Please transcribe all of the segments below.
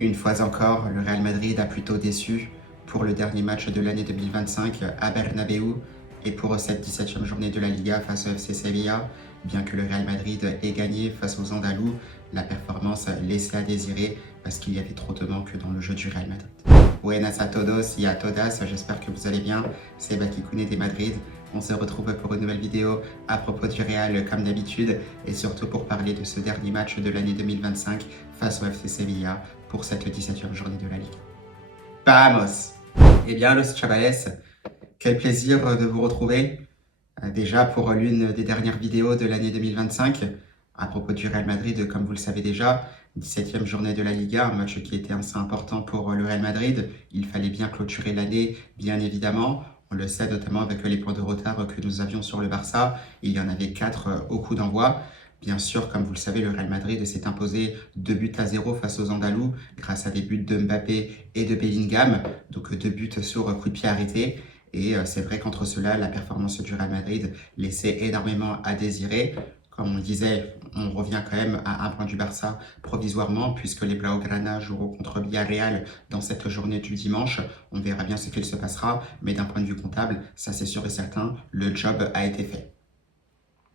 Une fois encore, le Real Madrid a plutôt déçu pour le dernier match de l'année 2025 à Bernabéu et pour cette 17e journée de la Liga face au FC Sevilla. Bien que le Real Madrid ait gagné face aux Andalous, la performance laissait à désirer parce qu'il y avait trop de manque dans le jeu du Real Madrid. Buenas a todos y a todas, j'espère que vous allez bien, c'est Bakikune des Madrid. On se retrouve pour une nouvelle vidéo à propos du Real comme d'habitude et surtout pour parler de ce dernier match de l'année 2025 face au FC Sevilla pour cette 17e journée de la Ligue. Vamos! Eh bien, los chavales, quel plaisir de vous retrouver déjà pour l'une des dernières vidéos de l'année 2025 à propos du Real Madrid, comme vous le savez déjà, 17e journée de la Liga, un match qui était assez important pour le Real Madrid. Il fallait bien clôturer l'année, bien évidemment. On le sait notamment avec les points de retard que nous avions sur le Barça. Il y en avait 4 au coup d'envoi. Bien sûr, comme vous le savez, le Real Madrid s'est imposé 2-0 face aux Andalous grâce à des buts de Mbappé et de Bellingham. Donc 2 buts sur coup de pied arrêté. Et c'est vrai qu'entre cela, la performance du Real Madrid laissait énormément à désirer. Comme on le disait, on revient quand même à un point du Barça provisoirement puisque les Blaugrana joueront contre Villarreal dans cette journée du dimanche. On verra bien ce qu'il se passera, mais d'un point de vue comptable, ça c'est sûr et certain, le job a été fait.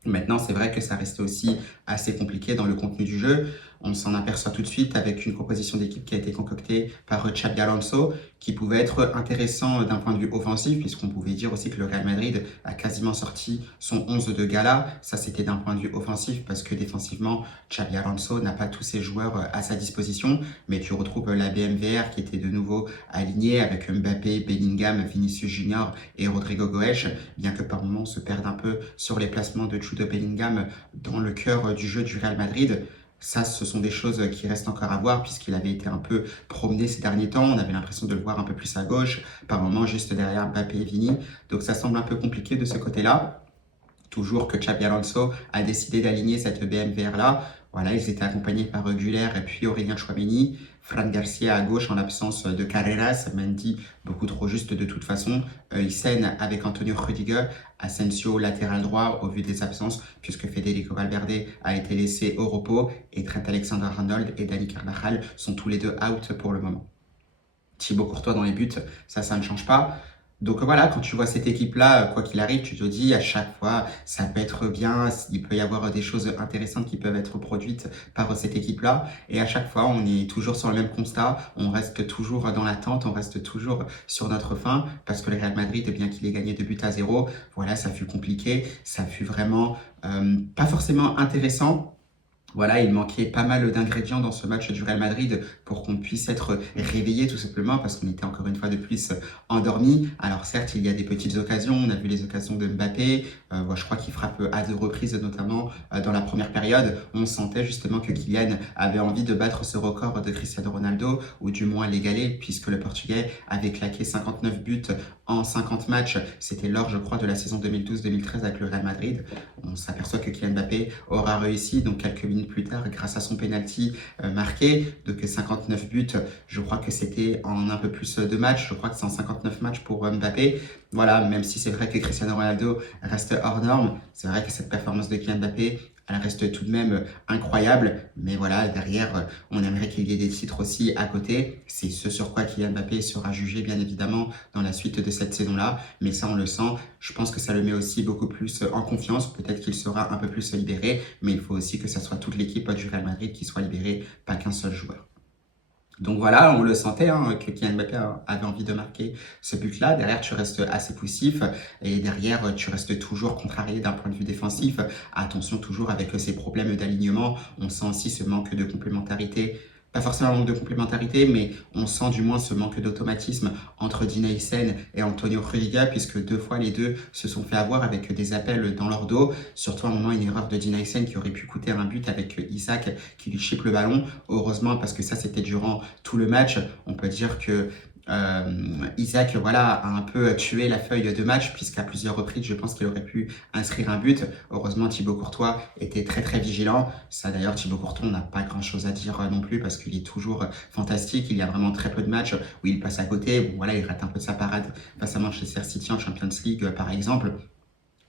Maintenant, c'est vrai que ça restait aussi assez compliqué dans le contenu du jeu. On s'en aperçoit tout de suite avec une composition d'équipe qui a été concoctée par Xabi Alonso, qui pouvait être intéressant d'un point de vue offensif, puisqu'on pouvait dire aussi que le Real Madrid a quasiment sorti son 11 de gala. Ça, c'était d'un point de vue offensif, parce que défensivement, Xabi Alonso n'a pas tous ses joueurs à sa disposition, mais tu retrouves la BMVR qui était de nouveau alignée avec Mbappé, Bellingham, Vinicius Junior et Rodrigo Goes, bien que par moments on se perde un peu sur les placements de Jude Bellingham dans le cœur du jeu du Real Madrid. Ça, ce sont des choses qui restent encore à voir puisqu'il avait été un peu promené ces derniers temps. On avait l'impression de le voir un peu plus à gauche, par moments juste derrière Mbappé et Vini. Donc ça semble un peu compliqué de ce côté-là. Toujours que Xabi Alonso a décidé d'aligner cette BMVR-là. Voilà, ils étaient accompagnés par Güler et puis Aurélien Tchouaméni. Fran Garcia à gauche en l'absence de Carreras, Mendy beaucoup trop juste de toute façon, Hysén avec Antonio Rudiger, Asensio latéral droit au vu des absences puisque Federico Valverde a été laissé au repos et Trent Alexander-Arnold et Dani Carvajal sont tous les deux out pour le moment. Thibaut Courtois dans les buts, ça ne change pas. Donc voilà, quand tu vois cette équipe-là, quoi qu'il arrive, tu te dis à chaque fois, ça peut être bien, il peut y avoir des choses intéressantes qui peuvent être produites par cette équipe-là. Et à chaque fois, on est toujours sur le même constat, on reste toujours dans l'attente, on reste toujours sur notre faim, parce que le Real Madrid, bien qu'il ait gagné 2-0, voilà, ça fut compliqué, ça fut vraiment pas forcément intéressant. Voilà, il manquait pas mal d'ingrédients dans ce match du Real Madrid pour qu'on puisse être réveillé tout simplement parce qu'on était encore une fois de plus endormi. Alors certes, il y a des petites occasions, on a vu les occasions de Mbappé, je crois qu'il frappe à 2 reprises notamment dans la première période. On sentait justement que Kylian avait envie de battre ce record de Cristiano Ronaldo ou du moins l'égaler puisque le Portugais avait claqué 59 buts en 50 matchs. C'était lors, je crois, de la saison 2012-2013 avec le Real Madrid. On s'aperçoit que Kylian Mbappé aura réussi, donc quelques minutes plus tard, grâce à son penalty marqué, donc 59 buts, je crois que c'était en un peu plus de matchs, je crois que c'est en 59 matchs pour Mbappé. Voilà, même si c'est vrai que Cristiano Ronaldo reste hors norme, c'est vrai que cette performance de Kylian Mbappé, elle reste tout de même incroyable, mais voilà, derrière, on aimerait qu'il y ait des titres aussi à côté. C'est ce sur quoi Kylian Mbappé sera jugé, bien évidemment, dans la suite de cette saison-là, mais ça, on le sent. Je pense que ça le met aussi beaucoup plus en confiance. Peut-être qu'il sera un peu plus libéré, mais il faut aussi que ça soit toute l'équipe du Real Madrid qui soit libérée, pas qu'un seul joueur. Donc voilà, on le sentait que Kylian Mbappé avait envie de marquer ce but-là. Derrière, tu restes assez poussif et derrière, tu restes toujours contrarié d'un point de vue défensif. Attention toujours avec ces problèmes d'alignement. On sent aussi ce manque de complémentarité. Pas forcément un manque de complémentarité, mais on sent du moins ce manque d'automatisme entre Dina Hysén et Antonio Rudiger, puisque 2 fois les deux se sont fait avoir avec des appels dans leur dos. Surtout à un moment, une erreur de Dina Hysén qui aurait pu coûter un but avec Isaac qui lui chipe le ballon. Heureusement, parce que ça, c'était durant tout le match. On peut dire que Isaac voilà, a un peu tué la feuille de match puisqu'à plusieurs reprises je pense qu'il aurait pu inscrire un but. Heureusement Thibaut Courtois était très vigilant. Ça d'ailleurs Thibaut Courtois on n'a pas grand chose à dire non plus parce qu'il est toujours fantastique. Il y a vraiment très peu de matchs où il passe à côté. Bon voilà, il rate un peu de sa parade face à Manchester City en Champions League par exemple.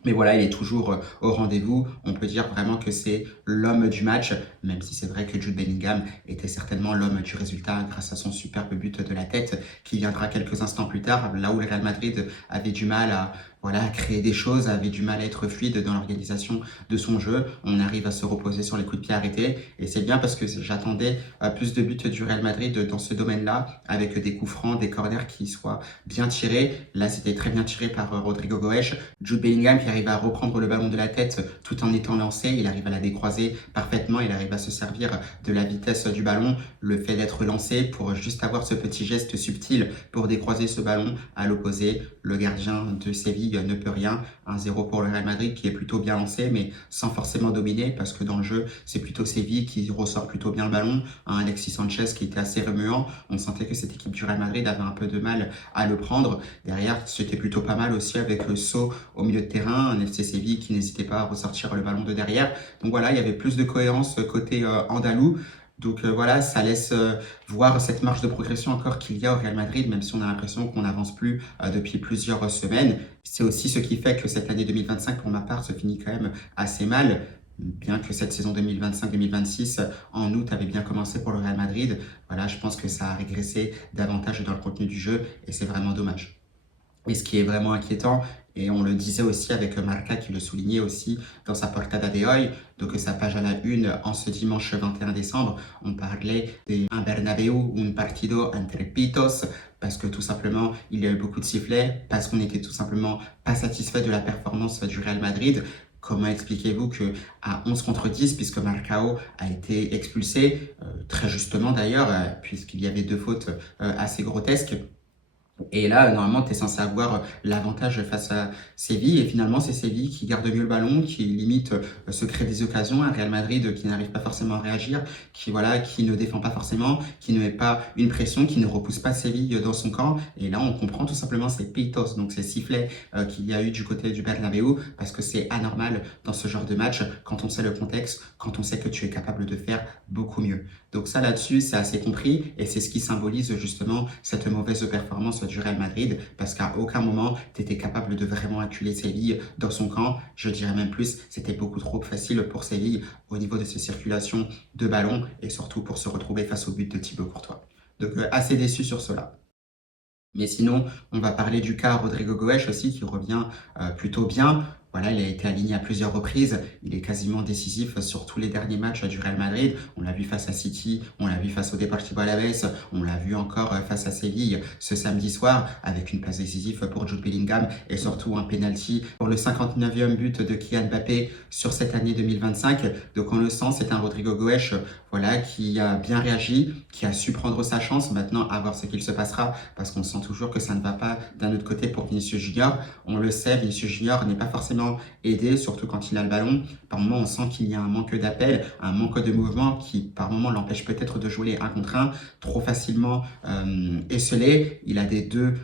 Mais voilà, il est toujours au rendez-vous. On peut dire vraiment que c'est l'homme du match, même si c'est vrai que Jude Bellingham était certainement l'homme du résultat grâce à son superbe but de la tête qui viendra quelques instants plus tard, là où le Real Madrid avait du mal à créer des choses, avait du mal à être fluide dans l'organisation de son jeu. On arrive à se reposer sur les coups de pied arrêtés et c'est bien parce que j'attendais plus de buts du Real Madrid dans ce domaine-là avec des coups francs, des corners qui soient bien tirés. Là, c'était très bien tiré par Rodrigo Goes. Jude Bellingham qui arrive à reprendre le ballon de la tête tout en étant lancé, il arrive à la décroiser parfaitement, il arrive à se servir de la vitesse du ballon, le fait d'être lancé pour juste avoir ce petit geste subtil pour décroiser ce ballon à l'opposé. Le gardien de Séville ne peut rien, 1-0 pour le Real Madrid qui est plutôt bien lancé mais sans forcément dominer parce que dans le jeu c'est plutôt Séville qui ressort plutôt bien le ballon, un Alexis Sanchez qui était assez remuant, on sentait que cette équipe du Real Madrid avait un peu de mal à le prendre. Derrière c'était plutôt pas mal aussi avec le saut au milieu de terrain, un FC Séville qui n'hésitait pas à ressortir le ballon de derrière. Donc voilà, il y avait plus de cohérence côté andalou. Donc voilà, ça laisse voir cette marge de progression encore qu'il y a au Real Madrid, même si on a l'impression qu'on n'avance plus depuis plusieurs semaines. C'est aussi ce qui fait que cette année 2025, pour ma part, se finit quand même assez mal. Bien que cette saison 2025-2026 en août avait bien commencé pour le Real Madrid, voilà, je pense que ça a régressé davantage dans le contenu du jeu et c'est vraiment dommage. Et ce qui est vraiment inquiétant, et on le disait aussi avec Marca qui le soulignait aussi dans sa portada de hoy, donc sa page à la une en ce dimanche 21 décembre, on parlait d'un Bernabéu, un partido entre pitos, parce que tout simplement il y a eu beaucoup de sifflets, parce qu'on n'était tout simplement pas satisfait de la performance du Real Madrid. Comment expliquez-vous que à 11 contre 10, puisque Marcao a été expulsé, très justement d'ailleurs, puisqu'il y avait deux fautes assez grotesques, et là, normalement, tu es censé avoir l'avantage face à Séville. Et finalement, c'est Séville qui garde mieux le ballon, qui limite se crée des occasions. Un Real Madrid qui n'arrive pas forcément à réagir, qui ne défend pas forcément, qui ne met pas une pression, qui ne repousse pas Séville dans son camp. Et là, on comprend tout simplement ces pitos, donc ces sifflets qu'il y a eu du côté du Bernabéu, parce que c'est anormal dans ce genre de match quand on sait le contexte, quand on sait que tu es capable de faire beaucoup mieux. Donc ça, là-dessus, c'est assez compris et c'est ce qui symbolise justement cette mauvaise performance du Real Madrid parce qu'à aucun moment, tu étais capable de vraiment acculer Séville dans son camp. Je dirais même plus, c'était beaucoup trop facile pour Séville au niveau de ses circulations de ballon et surtout pour se retrouver face au but de Thibaut Courtois. Donc assez déçu sur cela. Mais sinon, on va parler du cas Rodrigo Goes aussi qui revient plutôt bien. Voilà, il a été aligné à plusieurs reprises. Il est quasiment décisif sur tous les derniers matchs du Real Madrid. On l'a vu face à City, on l'a vu face au Deportivo Alavés, on l'a vu encore face à Séville ce samedi soir avec une passe décisive pour Jude Bellingham et surtout un penalty pour le 59e but de Kylian Mbappé sur cette année 2025. Donc on le sent, c'est un Rodrigo Goes voilà, qui a bien réagi, qui a su prendre sa chance. Maintenant, à voir ce qu'il se passera parce qu'on sent toujours que ça ne va pas d'un autre côté pour Vinicius Junior. On le sait, Vinicius Junior n'est pas forcément aidé, surtout quand il a le ballon. Par moment, on sent qu'il y a un manque d'appel, un manque de mouvement qui, par moment, l'empêche peut-être de jouer les 1 contre 1 trop facilement esselé. Il a des 2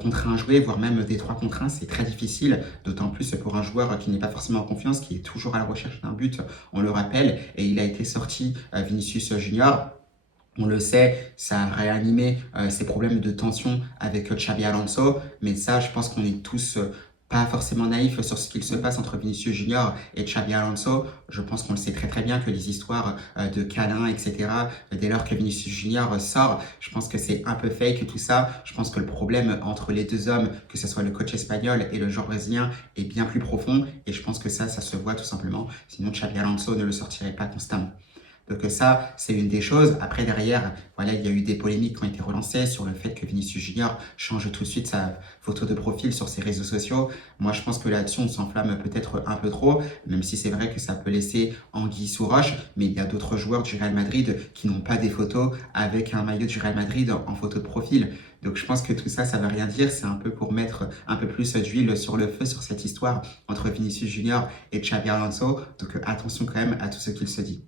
contre 1 joués, voire même des 3 contre 1. C'est très difficile, d'autant plus pour un joueur qui n'est pas forcément en confiance, qui est toujours à la recherche d'un but, on le rappelle. Et il a été sorti, Vinicius Junior. On le sait, ça a réanimé ses problèmes de tension avec Xabi Alonso, mais ça, je pense qu'on est tous pas forcément naïfs sur ce qu'il se passe entre Vinicius Junior et Xabi Alonso. Je pense qu'on le sait très très bien que les histoires de câlins, etc., dès lors que Vinicius Junior sort, je pense que c'est un peu fake tout ça. Je pense que le problème entre les deux hommes, que ce soit le coach espagnol et le joueur brésilien, est bien plus profond, et je pense que ça se voit tout simplement. Sinon, Xabi Alonso ne le sortirait pas constamment. Donc ça, c'est une des choses. Après, derrière, voilà, il y a eu des polémiques qui ont été relancées sur le fait que Vinicius Junior change tout de suite sa photo de profil sur ses réseaux sociaux. Moi, je pense que là-dessus, on s'enflamme peut-être un peu trop, même si c'est vrai que ça peut laisser anguille sous roche. Mais il y a d'autres joueurs du Real Madrid qui n'ont pas des photos avec un maillot du Real Madrid en photo de profil. Donc je pense que tout ça, ça ne veut rien dire. C'est un peu pour mettre un peu plus d'huile sur le feu sur cette histoire entre Vinicius Junior et Xabi Alonso. Donc attention quand même à tout ce qu'il se dit.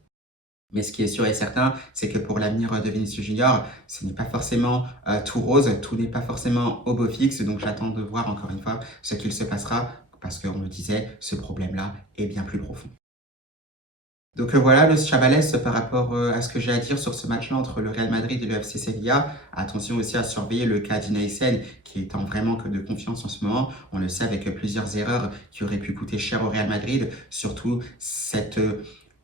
Mais ce qui est sûr et certain, c'est que pour l'avenir de Vinicius Junior, ce n'est pas forcément tout rose, tout n'est pas forcément au beau fixe. Donc j'attends de voir encore une fois ce qu'il se passera parce qu'on le disait, ce problème-là est bien plus profond. Donc voilà, Los Chavales, par rapport à ce que j'ai à dire sur ce match-là entre le Real Madrid et le FC Sevilla, attention aussi à surveiller le cas d'Unai Essen, qui est en vraiment que de confiance en ce moment. On le sait avec plusieurs erreurs qui auraient pu coûter cher au Real Madrid, surtout cette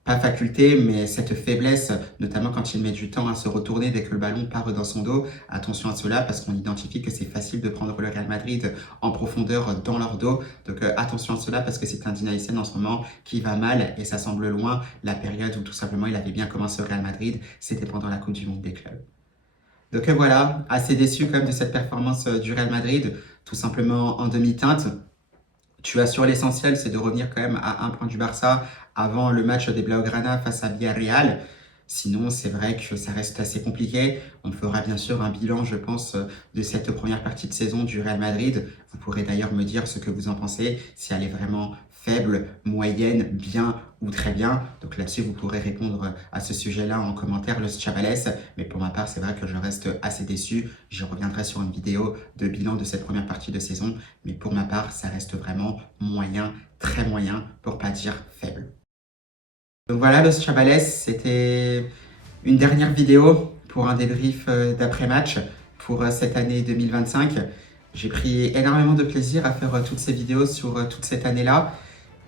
pas faculté, mais cette faiblesse, notamment quand il met du temps à se retourner dès que le ballon part dans son dos. Attention à cela parce qu'on identifie que c'est facile de prendre le Real Madrid en profondeur dans leur dos. Donc attention à cela parce que c'est un Unai Essen en ce moment qui va mal et ça semble loin. La période où tout simplement il avait bien commencé au Real Madrid, c'était pendant la Coupe du Monde des clubs. Donc voilà, assez déçu quand même de cette performance du Real Madrid, tout simplement en demi-teinte. Tu assures l'essentiel, c'est de revenir quand même à un point du Barça avant le match des Blaugrana face à Villarreal. Sinon, c'est vrai que ça reste assez compliqué. On fera bien sûr un bilan, je pense, de cette première partie de saison du Real Madrid. Vous pourrez d'ailleurs me dire ce que vous en pensez, si elle est vraiment faible, moyenne, bien ou très bien. Donc là-dessus, vous pourrez répondre à ce sujet-là en commentaire, Los Chavales. Mais pour ma part, c'est vrai que je reste assez déçu. J'y reviendrai sur une vidéo de bilan de cette première partie de saison. Mais pour ma part, ça reste vraiment moyen, très moyen, pour pas dire faible. Donc voilà, Los Chavales, c'était une dernière vidéo pour un débrief d'après-match pour cette année 2025. J'ai pris énormément de plaisir à faire toutes ces vidéos sur toute cette année-là.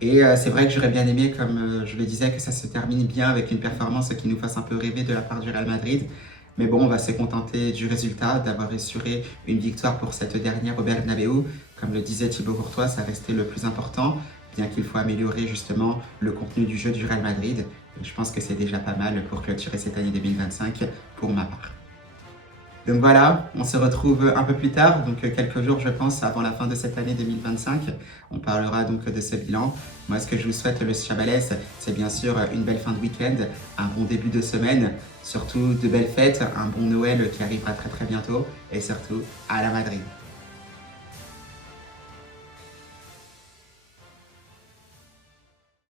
Et c'est vrai que j'aurais bien aimé, comme je le disais, que ça se termine bien avec une performance qui nous fasse un peu rêver de la part du Real Madrid. Mais bon, on va se contenter du résultat, d'avoir assuré une victoire pour cette dernière au Bernabeu. Comme le disait Thibaut Courtois, ça restait le plus important, bien qu'il faut améliorer justement le contenu du jeu du Real Madrid. Et je pense que c'est déjà pas mal pour clôturer cette année 2025 pour ma part. Donc voilà, on se retrouve un peu plus tard, donc quelques jours je pense avant la fin de cette année 2025. On parlera donc de ce bilan. Moi ce que je vous souhaite, le Chavales, c'est bien sûr une belle fin de week-end, un bon début de semaine, surtout de belles fêtes, un bon Noël qui arrivera très très bientôt et surtout à la Madrid.